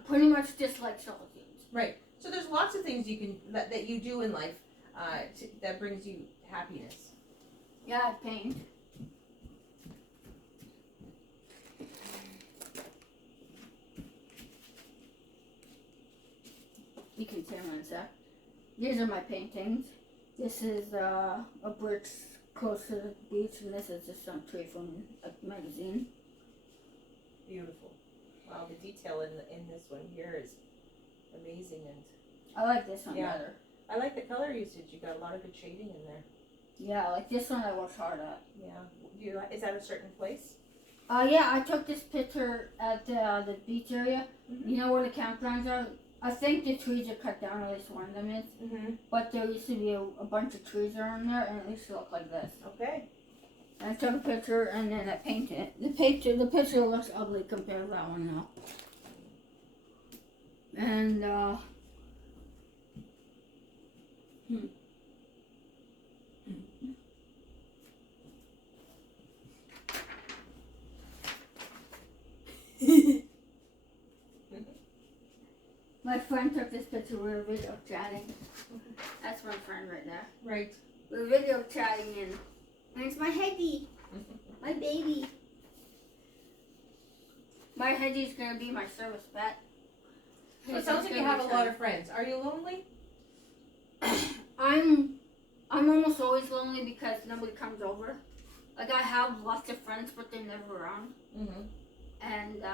Pretty much just like solitudes. Right. So there's lots of things you can that you do in life that brings you happiness. Yeah, I paint. You can see them in a sec. These are my paintings. This is a bridge close to the beach, and this is just some tree from a magazine. Beautiful. Wow, the detail in this one here is amazing, and I like this one Yeah. better. I like the color usage. You got a lot of good shading in there. Yeah, like this one I worked hard at. Yeah. Is that a certain place? Yeah, I took this picture at the beach area. Mhm. You know where the campgrounds are? I think the trees are cut down, at least one of them is. Mm-hmm. But there used to be a bunch of trees around there, and it used to look like this. Okay. And I took a picture, and then I painted it. The picture looks ugly compared to that one now. And my friend took this picture. We were video chatting. That's my friend right there. Right. We were video chatting, and it's my Hedgie, my baby. My Hedgie's gonna be my service pet. So it sounds like you have a lot of friends. Are you lonely? I'm almost always lonely because nobody comes over. Like I have lots of friends, but they're never around. Mm-hmm. And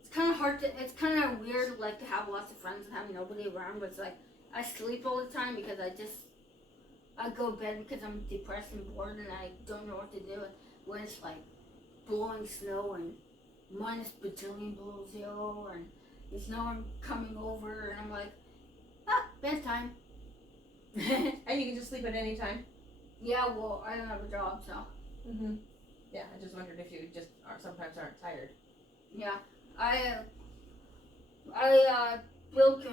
it's kind of hard to. It's kind of weird, like to have lots of friends and have nobody around. But it's like I sleep all the time because I go to bed because I'm depressed and bored and I don't know what to do. When it's like blowing snow and minus bajillion below zero and there's no one coming over and I'm like, bedtime. And you can just sleep at any time? Yeah, well, I don't have a job, so. Mm-hmm. Yeah, I just wondered if you just sometimes aren't tired. Yeah, I build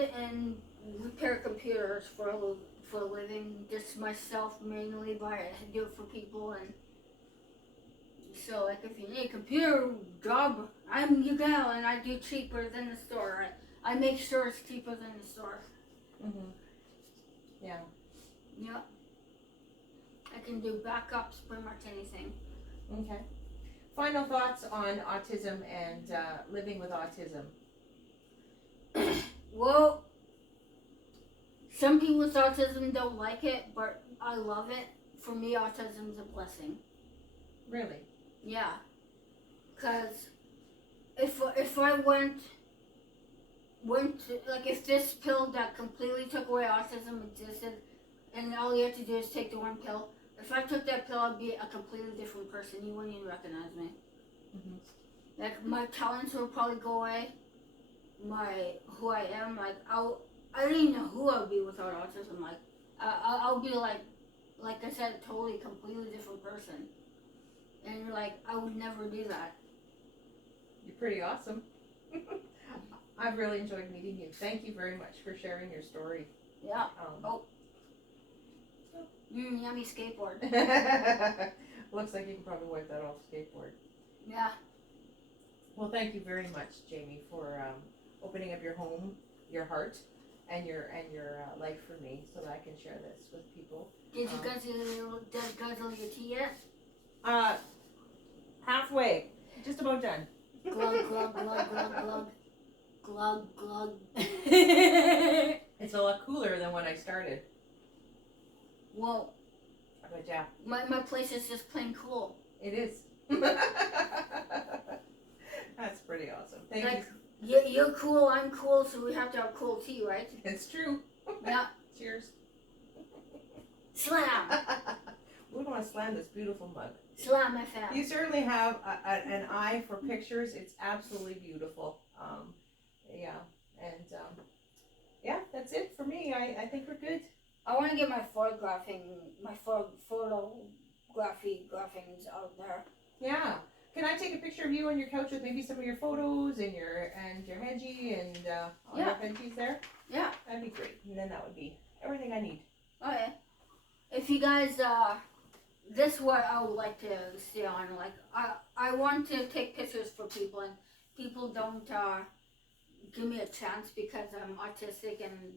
and repair computers for a living, just myself mainly, but I do it for people. And so, like, if you need a computer job, I'm your gal, and I do cheaper than the store. I make sure it's cheaper than the store. Mm-hmm. Yeah. Yep. I can do backups, pretty much anything. Okay. Final thoughts on autism and living with autism. Well, some people with autism don't like it, but I love it. For me, autism is a blessing. Really? Yeah. Because if I went to, like, if this pill that completely took away autism existed, and all you have to do is take the one pill, if I took that pill, I'd be a completely different person. You wouldn't even recognize me. Mm-hmm. Like, my talents would probably go away. Who I am, like, I don't even know who I would be without autism. Like, I'll be like I said, a totally, completely different person. And, like, I would never do that. You're pretty awesome. I've really enjoyed meeting you. Thank you very much for sharing your story. Yeah. Yummy skateboard. Looks like you can probably wipe that off skateboard. Yeah. Well, thank you very much, Jamie, for opening up your home, your heart, and your life for me, so that I can share this with people. Did you guzzle your tea yet? Halfway, just about done. Glug glug glug glug glug glug glug. It's a lot cooler than when I started. Whoa. But yeah, My place is just plain cool. it is. That's pretty awesome. Thank Like, you. You're cool, I'm cool, so we have to have cool tea, right? It's true. Yeah. Cheers. Slam. We want to slam this beautiful mug. Slam FM. You certainly have an eye for pictures. It's absolutely beautiful. Yeah, and yeah, that's it for me. I think we're good. I want to get my photography out there. Yeah. Can I take a picture of you on your couch with maybe some of your photos and your Hedgie and all your Hedgies there? Yeah. That'd be great. And then that would be everything I need. Okay. If you guys, this is what I would like to see on. Like, I want to take pictures for people, and people don't give me a chance because I'm autistic and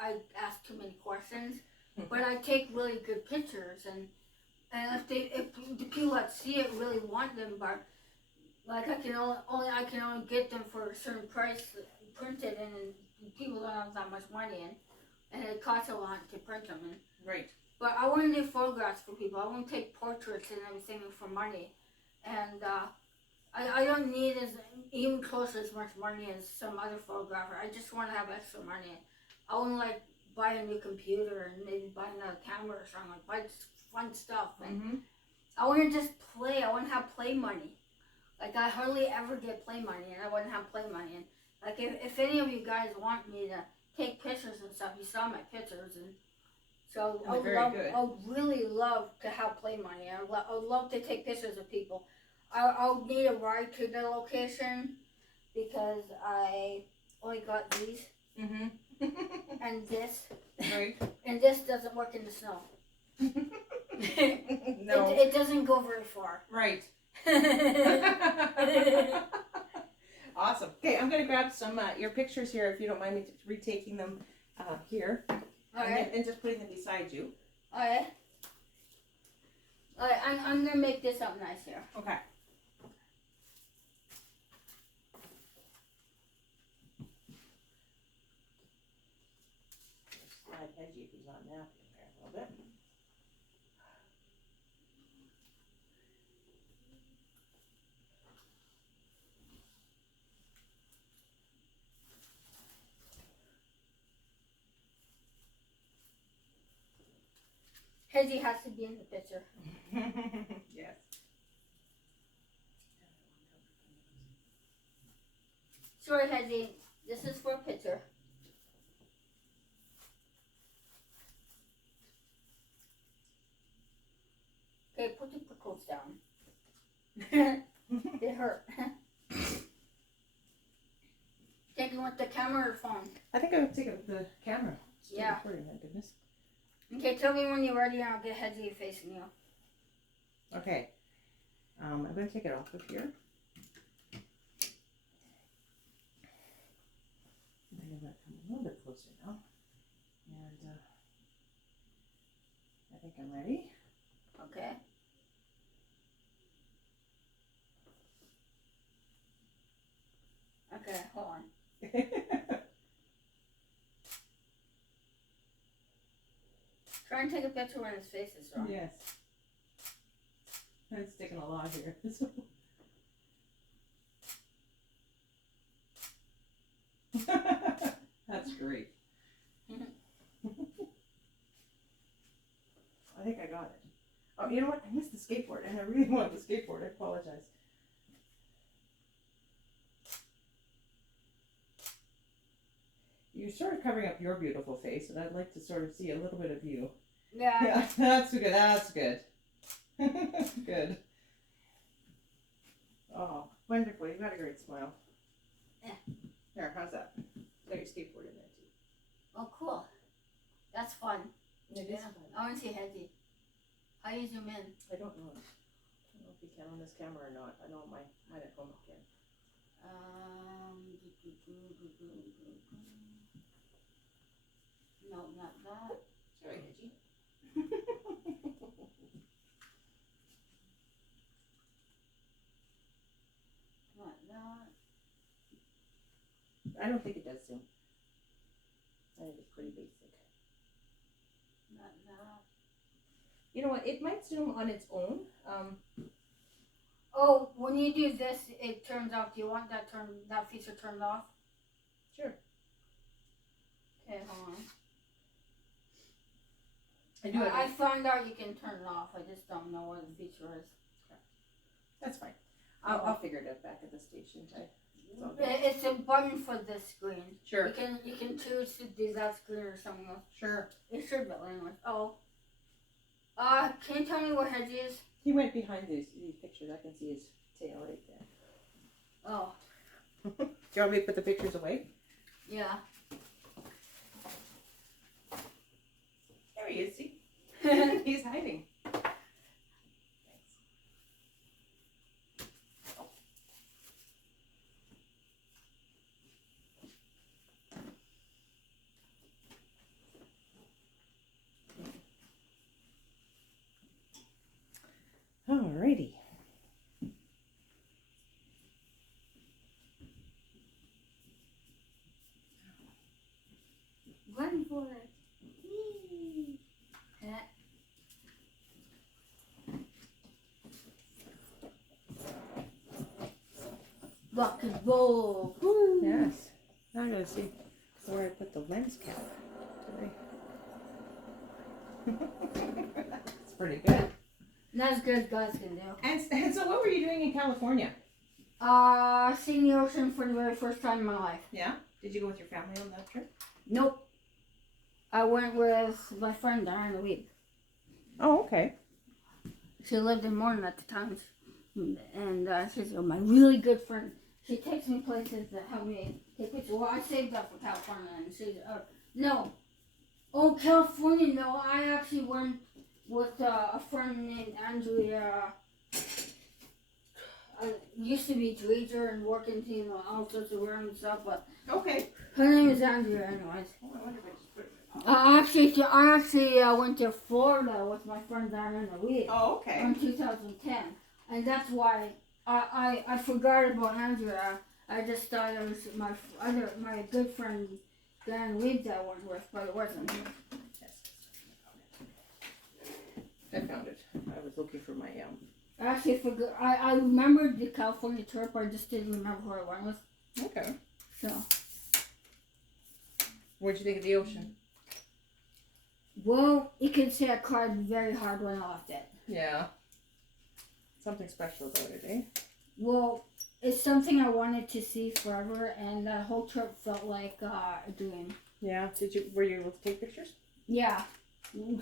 I ask too many questions. But I take really good pictures, and if the people that see it really want them, but like I can only get them for a certain price printed, and people don't have that much money, and it costs a lot to print them. And, Right. but I want to do photographs for people. I want to take portraits and everything for money, and I don't need even close as much money as some other photographer. I just want to have extra money. I want to like buy a new computer and maybe buy another camera or something, like buy fun stuff. And I want to just play. I want to have play money. Like I hardly ever get play money, and I want to have play money. And like if any of you guys want me to take pictures and stuff, you saw my pictures, and so I would really love to have play money. I would love to take pictures of people. I'll need a ride to the location because I only got these and this, Right. and this doesn't work in the snow. No. It doesn't go very far. Right. Awesome. Okay, I'm gonna grab some your pictures here if you don't mind me retaking them here. Alright. And just putting them beside you. Alright. Alright, I'm gonna make this up nice here. Okay. Slide Hedgie if he's not napping there a little bit. Hezzy has to be in the picture. Yes. Sorry, Hezzy. This is for a picture. Okay, put the pickles down. They hurt. Taking with the camera or phone? I think I would take the camera. Yeah. Recording, thank goodness. Okay, tell me when you're ready and I'll get Hezzy facing you. Okay. I'm going to take it off of here. I'm going to come a little bit closer now. And I think I'm ready. Okay. Okay, hold on. Try and take a picture when his face is wrong. Yes. I'm sticking a lot here. That's great. I think I got it. Oh, you know what? I missed the skateboard, and I really want the skateboard. I apologize. You're sort of covering up your beautiful face, and I'd like to sort of see a little bit of you. Yeah. Yeah, that's good. That's good. Good. Oh, wonderful. You've got a great smile. Yeah. There, how's that? Got your skateboard in there, too. Oh, cool. That's fun. It is fun. I want to see Hezzy. How do you zoom in? I don't know. I don't know if you can on this camera or not. I know mine at home can. No, not that. Sorry, Hedgie. Not that. I don't think it does zoom. I think it's pretty basic. Not that. You know what? It might zoom on its own. Oh, when you do this, it turns off. Do you want that feature turned off? Sure. Okay, hold on. I I found out you can turn it off. I just don't know what the feature is. That's fine. I'll figure it out back at the station. It's a button for this screen. Sure. You can choose to do that screen or something else. Sure. It should be anyway. Oh. Can you tell me where Hedgie is? He went behind these pictures. I can see his tail right there. Oh. Do you want me to put the pictures away? Yeah. There he is, see? He's hiding. Alrighty. Run for it. Rock and roll. Woo. Yes. Now I gotta see where I put the lens cap today. That's pretty good. Not as good as guys can do. And so what were you doing in California? Seeing the ocean for the very first time in my life. Yeah? Did you go with your family on that trip? Nope. I went with my friend Diana Weed. Oh, okay. She lived in Morton at the time. And she's my really good friend. She takes me places that help me take pictures. Well, I saved up for California. And she's, no. Oh, California, no. I actually went with a friend named Andrea. Used to be Dreager and working team all sorts of random stuff, but Okay. her name is Andrea, anyways. Oh, I wonder if I just put it. I actually went to Florida with my friend Diana Weed Oh, okay. in 2010, and that's why I forgot about Andrea. I just thought it was my good friend Diana Weed that I went with, but it wasn't. I found it. I was looking for my I actually forgot. I remembered the California trip. I just didn't remember who I went with. Okay. So. What'd you think of the ocean? Well, you can say I cried very hard when I left it. Yeah. Something special about it, eh? Well, it's something I wanted to see forever, and that whole trip felt like a dream. Yeah. Were you able to take pictures? Yeah.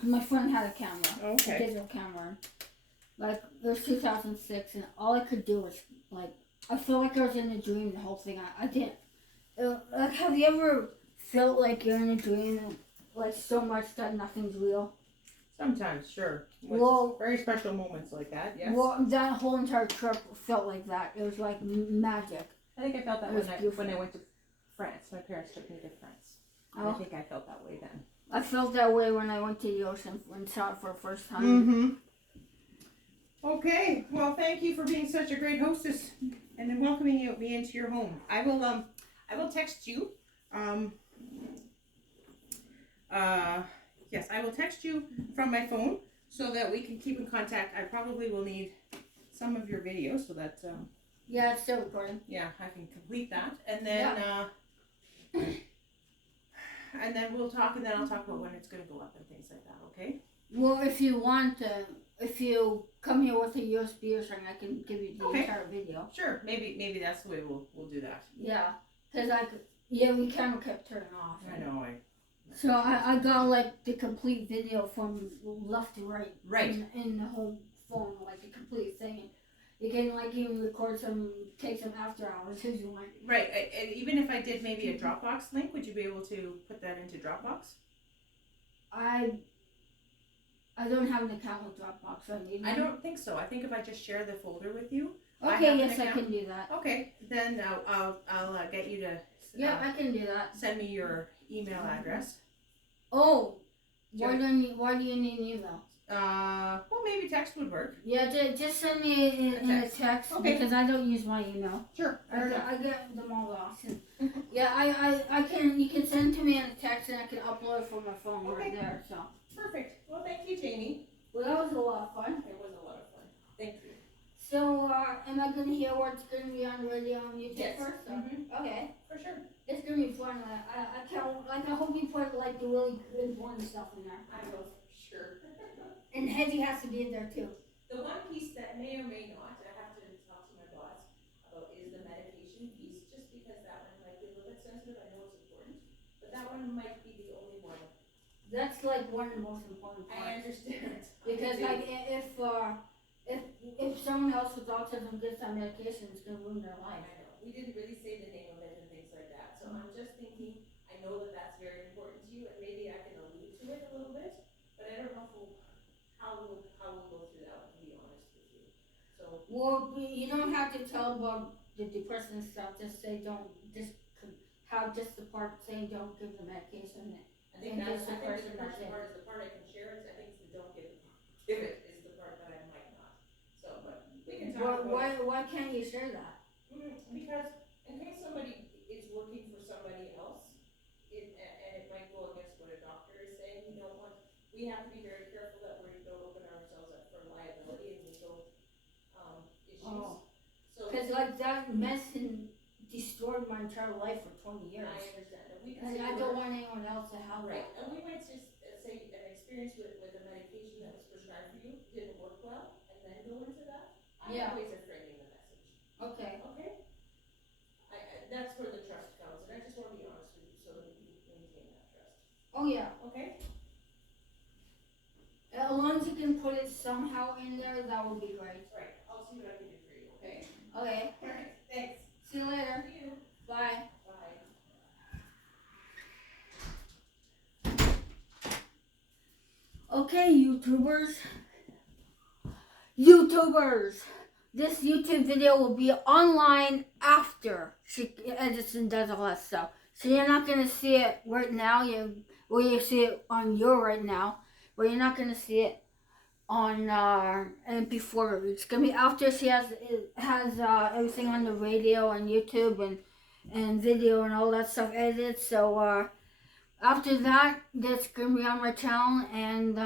My friend had a camera. Okay. A digital camera. Like, it was 2006, and all I could do was, like, I felt like I was in a dream the whole thing. I didn't. Like, have you ever felt like you're in a dream, like, so much that nothing's real? Sometimes, sure. Well, very special moments like that, yes. Well, that whole entire trip felt like that. It was like magic. I think I felt that when I went to France. My parents took me to France. Oh. I think I felt that way then. I felt that way when I went to the ocean and saw it for the first time. Mm-hmm. Okay, well, thank you for being such a great hostess and then welcoming me into your home. I will text you. Yes, I will text you from my phone so that we can keep in contact. I probably will need some of your videos so that yeah, it's still recording. Yeah, I can complete that, and then and then we'll talk, and then I'll talk about when it's going to go up and things like that. Okay. Well, if you want to. If you come here with a USB or something, I can give you the entire video. Sure, maybe that's the way we'll do that. Yeah, because the camera kept turning off. I know. So I got like the complete video from left to right. Right. In the whole phone, like the complete thing. You can like even record take some after hours if you want. Right, and even if I did maybe a Dropbox link, would you be able to put that into Dropbox? I don't have an account with Dropbox, so I need. I don't think so. I think if I just share the folder with you. Okay, yes, I can do that. Okay, then I'll get you to. Yeah, I can do that. Send me your email address. Oh, why do you need an email? Well, maybe text would work. Yeah, just send me in a text okay. Because I don't use my email. Sure. I get them all lost. Yeah, I can. You can send to me in a text, and I can upload it from my phone right there. So. Perfect. Well, thank you, Jamie. Well, that was a lot of fun. It was a lot of fun. Thank you. So, am I gonna hear what's gonna be on the radio and YouTube first? Mm-hmm. Okay. For sure. It's gonna be fun. I can't. Like, I hope you put like the really important stuff in there. I will. Sure. And heavy has to be in there too. The one piece that may or may not, I have to talk to my boss about, is the medication piece, just because that one might be a little bit sensitive. I know it's important, but that one might be the only one. That's like one of the most important parts. I understand. Because like if someone else with autism gets that medication, it's gonna ruin their life. I know. We didn't really say the name of it and things like that, so I'm just thinking. I know that that's very important to you, and maybe I can allude to it a little bit, but I don't know how we'll go through that one, to be honest with you. So. Well, you don't have to tell about the depression stuff. Just say have just the part saying don't give the medication. I think the depression part is the part I can share. I think it's the don't give it is the part that I might not. So, but we can talk about it. Why can't you share that? Because in case somebody is working for somebody else, and it might go against what a doctor is saying, we have to be very careful that we don't open ourselves up for liability and legal issues. Oh. So, because like that mess and destroyed my entire life for 20 years. I understand. And we can And say I don't want anyone else to have right. that. And we might just say an experience with a medication that was prescribed for you didn't work well, and then go into that. I Yeah. have ways of framing the message. Okay. Okay? That's where the trust comes, and I just want to be honest with you so that we can maintain that trust. Oh yeah. Okay? As long as you can put it somehow in there, that would be great. Right. I'll see what I can do for you, okay? Okay. All right. Thanks. See you later. See you. Bye. Bye. Okay, YouTubers. This YouTube video will be online after she edits and does all that stuff. So you're not going to see it right now. You see it on your right now. But you're not going to see it on and before. It's going to be after she has everything on the radio and YouTube and video and all that stuff edited. So after that, that's going to be on my channel, and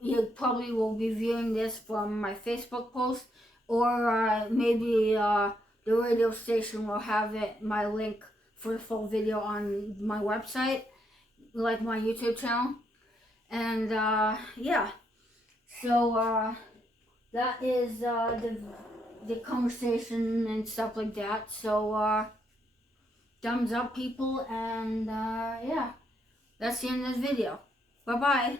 you probably will be viewing this from my Facebook post, or maybe the radio station will have my link for the full video on my website, like my YouTube channel. And yeah, so that is the conversation and stuff like that. So thumbs up, people, and yeah, that's the end of this video. Bye bye.